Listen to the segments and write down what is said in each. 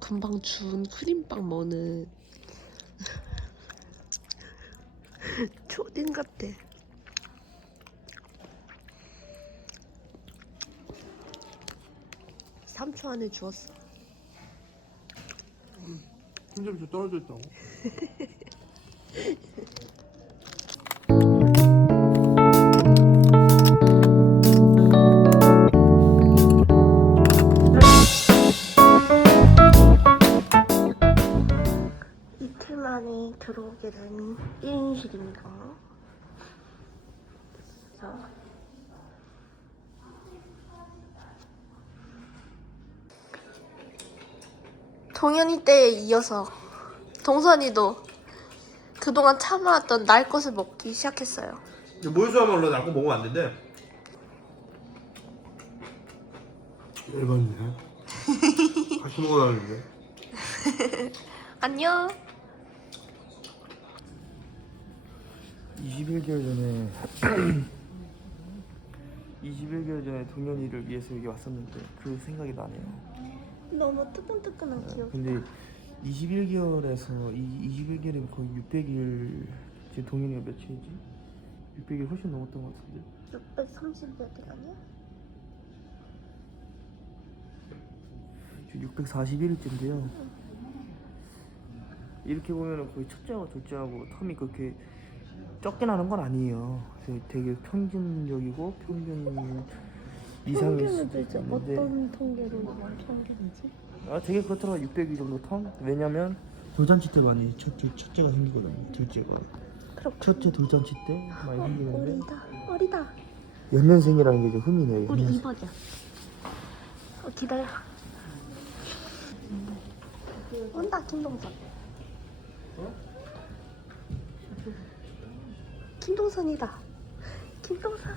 금방 준 크림빵 먹는 초딩 같아. 3초 안에 주웠어. 힘좀 떨어져 있다고. 1인실입니다. 자. 동현이 때에 이어서 동선이도 그동안 참아왔던 날 것을 먹기 시작했어요. 모유수하면 원래 낳고 먹으면 안 된대. 열받네. 같이 먹어달라는데. 안녕. 21개월 전에 21개월 전에 동현이를 위해서 여기 왔었는데 그 생각이 나네요. 너무 뜨끈뜨끈한 기억. 근데 21개월에서 이 21개월이면 거의 600일 지금 동현이가 며칠이지? 600일 훨씬 넘었던 것 같은데 630몇 일 아니야? 지금 641일째인데요. 이렇게 보면은 거의 첫째하고 둘째하고 텀이 그렇게 적게 나는 건 아니에요. 되게 평균적이고 평균 이상일 수도 있는데 통계로 평균이지? 아 되게 그렇더라고 600일 정도 텀? 왜냐면 돌잔치 때 많이 첫, 둘, 첫째가 생기거든요 둘째가 그렇군. 첫째 돌잔치 때 많이 생기는데 어리다. 어리다. 연년생이라는 게 좀 흠이네요 우리 연년생. 이번이야. 어, 기다려. 온다 김동선. 김동선이다. 김동선.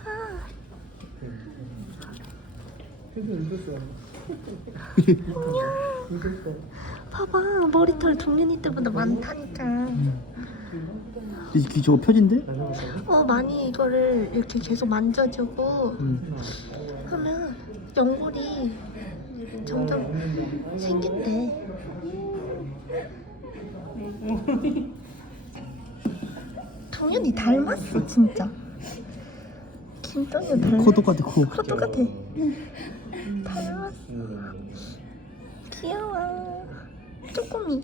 안녕. 봐봐 머리털 동현이 때보다 많다니까. 이귀 저거 표진데? 어 많이 이거를 이렇게 계속 만져주고 응. 하면 연골이 점점 생긴대. 동현이 닮았어 진짜. 김동현 닮았어. 코 똑같아 코 코 똑같아. 닮았어. 귀여워. 쪼꼬미.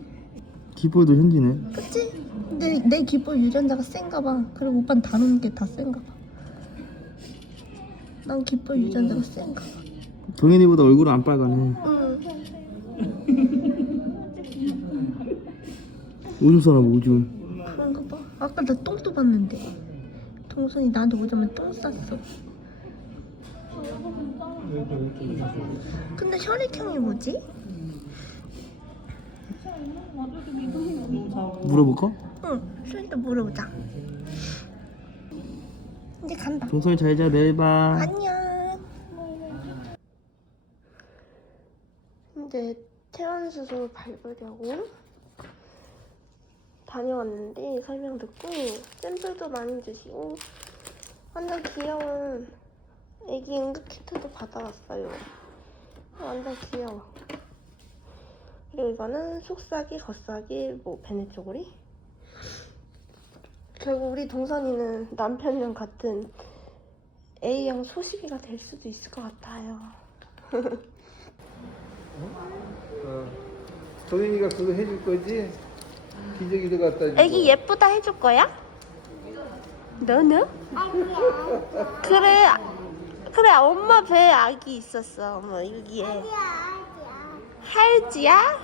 기보도 현지네 그치? 내, 내 기본 유전자가 센가 봐. 그리고 오빠는 다른 게 다 센가 봐. 난 기본 유전자가 센가 봐. 동현이보다 얼굴은 안 빨가네 응. 오줌 싸나 오줌 봐. 아까 나 똥도 봤는데. 동선이 나한테 오자면 똥 쌌어. 근데 혈액형이 뭐지? 물어볼까? 응. 수인도 물어보자. 이제 간다. 동선이 잘 자 내일 봐 안녕. 이제 태원 수술 밟으려고 다녀왔는데 설명 듣고 샘플도 많이 주시고 완전 귀여운 애기 응급 키트도 받아왔어요. 완전 귀여워. 그리고 이거는 속삭이, 겉삭이, 뭐 쪼그리. 결국 우리 동선이는 남편이랑 같은 A형 소시비가 될 수도 있을 것 같아요. 동현이가 그거 해줄 거지? 기저귀도 갖다 주고. 애기 예쁘다 해줄 거야? 너는? 그래 그래 엄마 배에 아기 있었어 어머 여기에 할지야?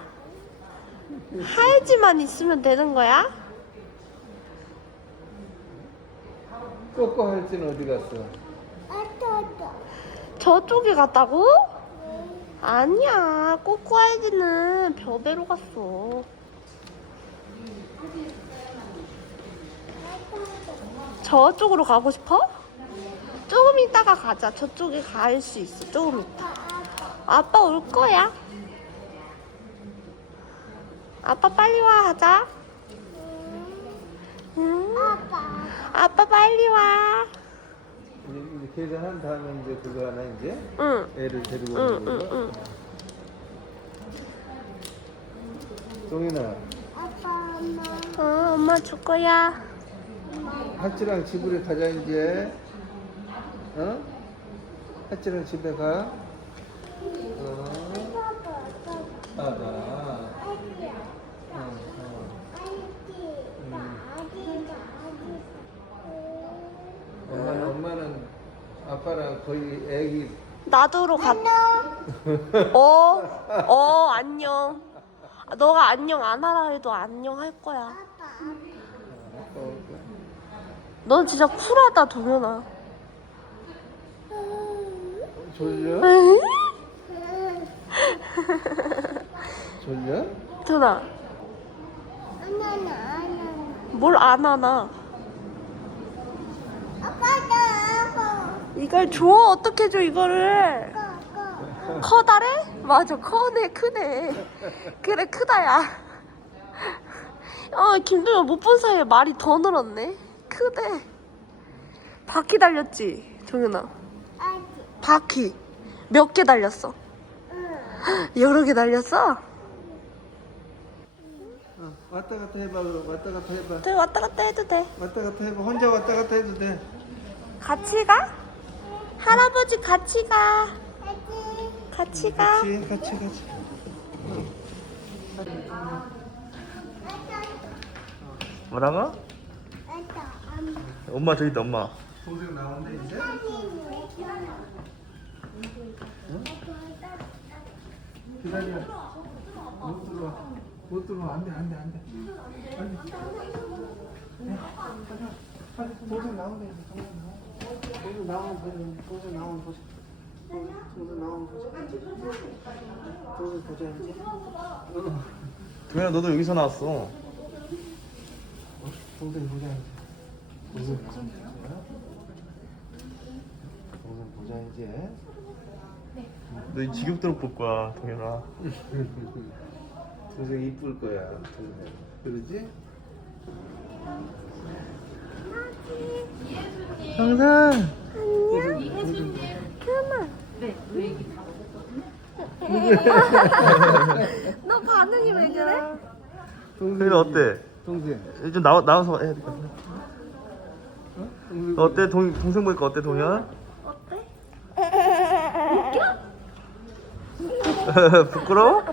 할지만 있으면 되는 거야? 꼬꼬 할지는 어디 갔어? 저쪽에 갔다고? 아니야 꼬꼬 할지는 벼베로 갔어 저쪽으로 가고 싶어? 조금 이따가 가자. 저쪽에 갈 수 있어. 조금 이따. 아빠 올 거야. 아빠 빨리 와 하자. 응. 아빠 빨리 와. 이제, 이제 계산한 다음에 이제 그거 하나 이제 응. 애를 데리고 응, 오는 응. 응. 동현아 어, 엄마 줄 거야. 하치랑 집으로 가자 이제 어? 하치랑 집에 가 어? 아가 어, 어. 엄마는 엄마는 아빠랑 거의 애기 나도로 갔. 어, 어, 안녕. 너가 안녕 안 하라 해도 안녕 할 거야. 아빠 올 거야. 넌 진짜 쿨하다, 동현아. 졸려? 졸려? 동현아, 뭘 안 하나? 이걸 줘? 어떻게 줘, 이거를? 커다래? 맞아, 커네, 크네. 그래, 크다야. 어, 김동현 못 본 사이에 말이 더 늘었네. 크대. 바퀴 달렸지, 동현아? 바퀴. 몇 개 달렸어? 여러 개 달렸어? 어, 왔다 갔다 해봐 왔다 갔다 해봐 네, 왔다 갔다 해도 돼. 왔다 갔다 해봐 혼자 왔다 갔다 해도 돼 같이 가? 할아버지 같이 가. 같이 가. 같이 같이 같이 뭐라고? 엄마 저기 있다 엄마. 동생 나온대 이제? 기다려. 못 들어와. 못 들어와. 안돼 안돼 안돼. 빨리. 빨리. 동생 이제 동생 나온대 동생 나오면 보자 동생 나오면 보자. 동생 나오면 보자. 동생 보자 이제. 어, 동현아 너도 여기서 나왔어. 동생 보자 이제 동생 보자 동생 보자 이제 너 지겹도록 볼 거야 동현아 동생 이쁠 거야 동생 그러지? 태연아. 너 반응이 왜 그래? 동현아 어때? 동생 좀 나와, 나와서 해야 될 것 같아 어? 어때? 동, 동생 보니까 어때 동현? 어때? 부끄러워?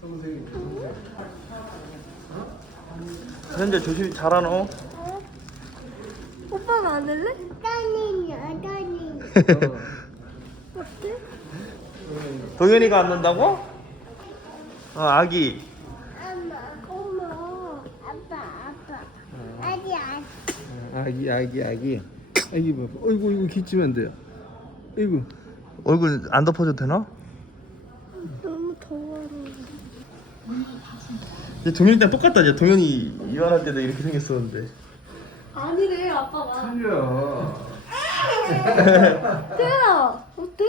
동생이 동생 현재 조심히 잘하노? 오빠는 안 할래? 어. 어때? 동현이가 안 논다고? 어 아기 아기 아기 아기 아기 봐봐 어이구 이거 기치면 안 돼요 어이구 얼굴 안 덮어줘도 되나? 너무 더워. 이제 동현이 때랑 똑같다 이제 동현이 이만할 때도 이렇게 생겼었는데 아니래 아빠가. 틀려 태연아 어때?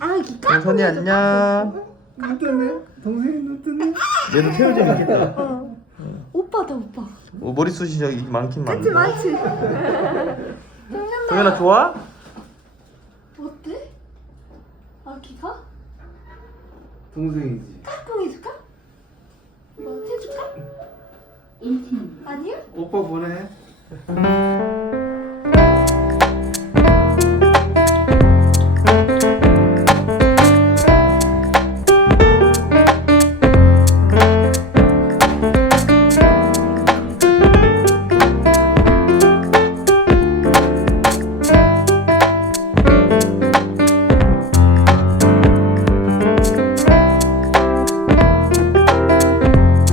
아기 까? 동선이 안녕 눈 뜨네 동생이 눈 뜨네 얘도 태우지 않겠다 어. 오빠다 오빠. 어, 머리숱이 저기 많긴 그치 많네 많지. 동현아 좋아? 어때? 아기가? 동생이지 까꿍 해줄까? 뭐 해줄까? 아니야? 오빠 보내